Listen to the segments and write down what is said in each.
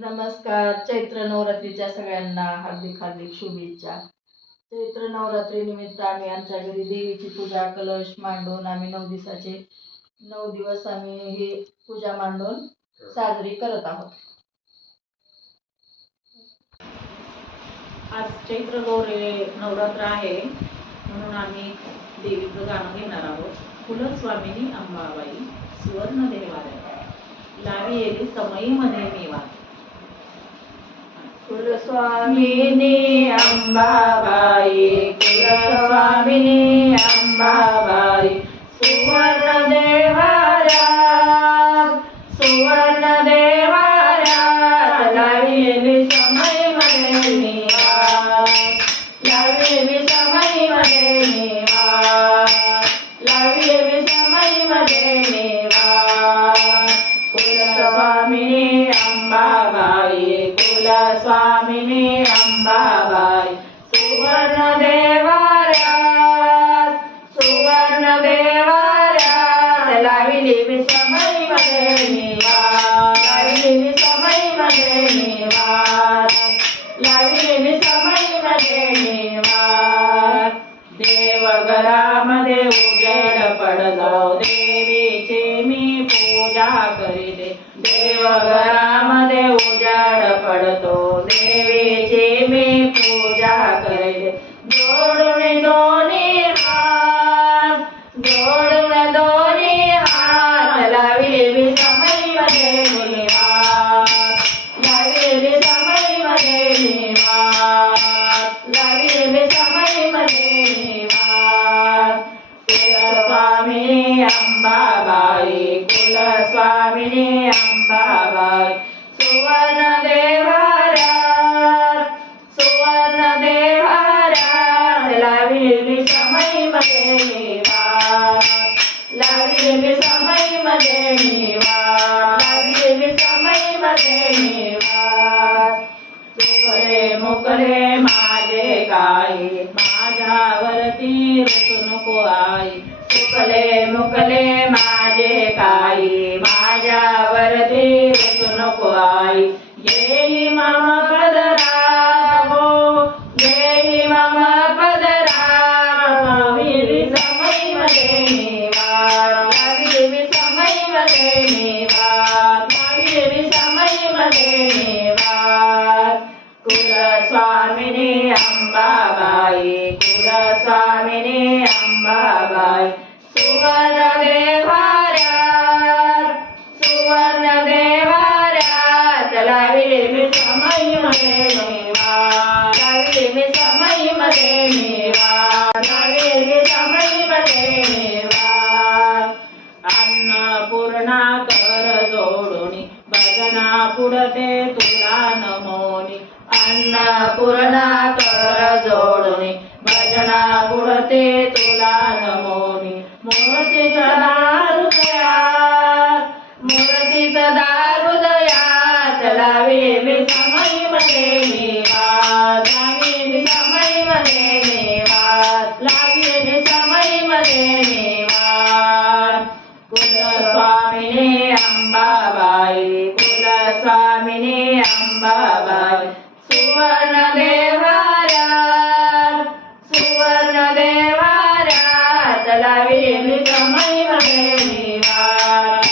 नमस्कार. चैत्र नवरात्रीच्या सगळ्यांना हार्दिक हार्दिक शुभेच्छा. चैत्र नवरात्री निमित्त आम्ही आमच्या घरी देवीची पूजा कलश मांडून आम्ही 9 दिवस आम्ही ही पूजा मांडून साजरी करत आहोत. आज चैत्र गौरी नवरात्र आहे म्हणून आम्ही देवीचं गाणं घेणार आहोत. कुलस्वामिनी अंबाबाई सुवर्ण देवालय लावी येली समयीमध्ये मेवा. कुलस्वामिनी अंबाबाई कुलस्वामिनी अंबाबाई सुवर्ण देवाऱ्यात लावलेली समईमध्ये निवास, लावलेली समईमध्ये निवास, लावलेली समईमध्ये निवास. कुलस्वामिनी अंबाबाई कुलस्वामिनी अंबाबाई सुवर्ण देवाऱ्यात लावलेली समईमध्ये निवास, लावलेली समईमध्ये निवास, लावलेली समईमध्ये निवास. देवघरामध्ये उजेड पडलो देवीची मी पूजा करीते. देवघरामध्ये उजेड पडतो देवीची मी पूजा करीते. जोडून दोन्ही हात, जोडून दोन्ही हात लावलेली समईमध्ये निवास, लावलेली समईमध्ये निवास, लावलेली समईमध्ये निवास. कुलस्वामिनी अंबाबाई कुलस्वामिनी अंबाबाई सुवर्ण देवाऱ्यात लावलेली समईमध्ये निवास, लावलेली समईमध्ये निवास, लावलेली समईमध्ये निवास. चुकले मुकले माझे काही माझ्यावरती रुसू नको आई. चुकले मुकले माझे काही माझ्यावरती रुसू नको आई. येई मामा पदरात हो, येई मामा पदरात लावलेली समईमध्ये निवास, लावलेली समईमध्ये निवास, लावलेली समईमध्ये निवास. कुलस्वामिनी अंबाबाई कुलस्वामिनी अंबाबाई सुवर्ण देवाऱ्यात लावलेली समईमध्ये निवास, लावलेली समईमध्ये निवास, लावलेली समईमध्ये निवास. अन्नपूर्णा कर जोडुनी भजना पुढते तुला नमोनी. अन्नपूर्णा कर जोडुनी भजना पुढते तुला नमोनी. मूर्ती सदा हृदयात, मूर्ती सदा हृदयात लावलेली समईमध्ये निवास, लावलेली समईमध्ये निवास, लावलेली समईमध्ये निवास. कुलस्वामिनी अंबाबाई कुलस्वामिनी अंबाबाई सुवर्ण देवाऱ्यात लावलेली समईमध्ये निवास,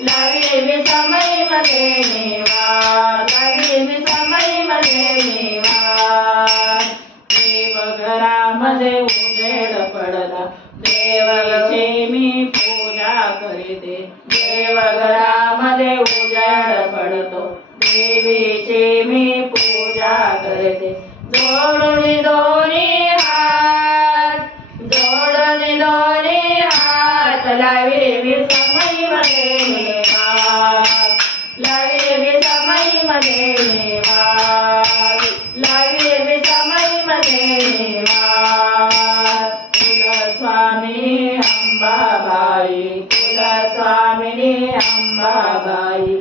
लावलेली समईमध्ये निवास, लावलेली समईमध्ये निवास. देवघरामध्ये उजेड पडला देवीची मी पूजा करीते. देवघरामध्ये उजेड पडतो देवीची मी पूजा करते. जोडून दोन्ही हात, जोडून दोन्ही हात लावलेली समईमध्ये निवास, लावलेली समईमध्ये निवास, लावलेली समईमध्ये निवास. कुलस्वामिनी अंबाबाई कुलस्वामिनी अंबाबाई